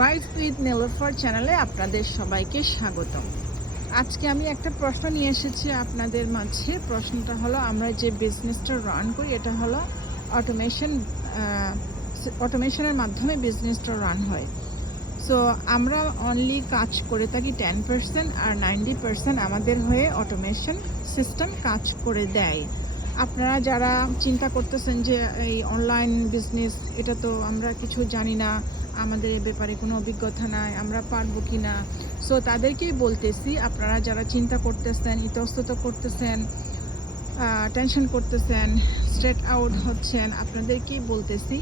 Rice with নেলোফার চ্যানেলে আপনাদের সবাইকে স্বাগতম। আজকে আমি একটা প্রশ্ন নিয়ে এসেছি আপনাদের মাঝে। প্রশ্নটা হলো, আমরা যে বিজনেসটা রান করি এটা হলো অটোমেশনের মাধ্যমে বিজনেসটা রান হয়। সো আমরা অনলি কাজ করে থাকি 10%, আর 90% আমাদের হয়ে অটোমেশন সিস্টেম কাজ করে দেয়। আপনারা যারা চিন্তা করতেছেন যে এই অনলাইন বিজনেস, এটা তো আমরা কিছু জানি না, আমাদের এ ব্যাপারে কোনো অভিজ্ঞতা নাই, আমরা পারবো কি না, সো তাদেরকেই বলতেছি, আপনারা যারা চিন্তা করতেছেন, ইতস্তত করতেছেন, টেনশন করতেছেন, স্ট্রেট আউট হচ্ছেন, আপনাদেরকেই বলতেছি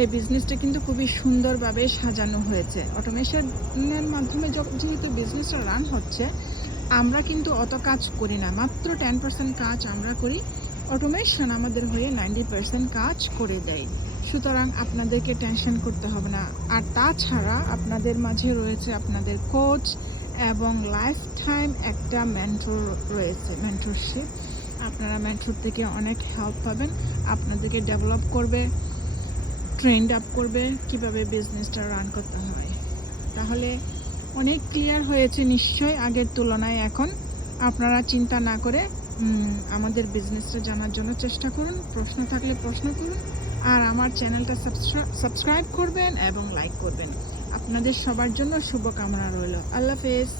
এই বিজনেসটা কিন্তু খুবই সুন্দরভাবে সাজানো হয়েছে। অটোমেশনের মাধ্যমে যেহেতু বিজনেসটা রান হচ্ছে, আমরা কিন্তু অত কাজ করি না, মাত্র 10% কাজ আমরা করি। অটোমেশন আমাদের হয়ে 90% কাজ করে দেয়। সুতরাং আপনাদেরকে টেনশন করতে হবে না। আর তাছাড়া আপনাদের মাঝে রয়েছে আপনাদের কোচ এবং লাইফ টাইম একটা মেন্টর রয়েছে, মেন্টরশিপ। আপনারা মেন্টর থেকে অনেক হেল্প পাবেন, আপনাদেরকে ডেভেলপ করবে, ট্রেন্ড আপ করবে কিভাবে বিজনেসটা রান করতে হয়। তাহলে অনেক ক্লিয়ার হয়েছে নিশ্চয়ই আগের তুলনায় এখন। আপনারা চিন্তা না করে আমাদের বিজনেসটা জানার জন্য চেষ্টা করুন, প্রশ্ন থাকলে প্রশ্ন করুন, আর আমার চ্যানেলটা সাবস্ক্রাইব করবেন এবং লাইক করবেন। আপনাদের সবার জন্য শুভকামনা রইল। আল্লাহ হাফেজ।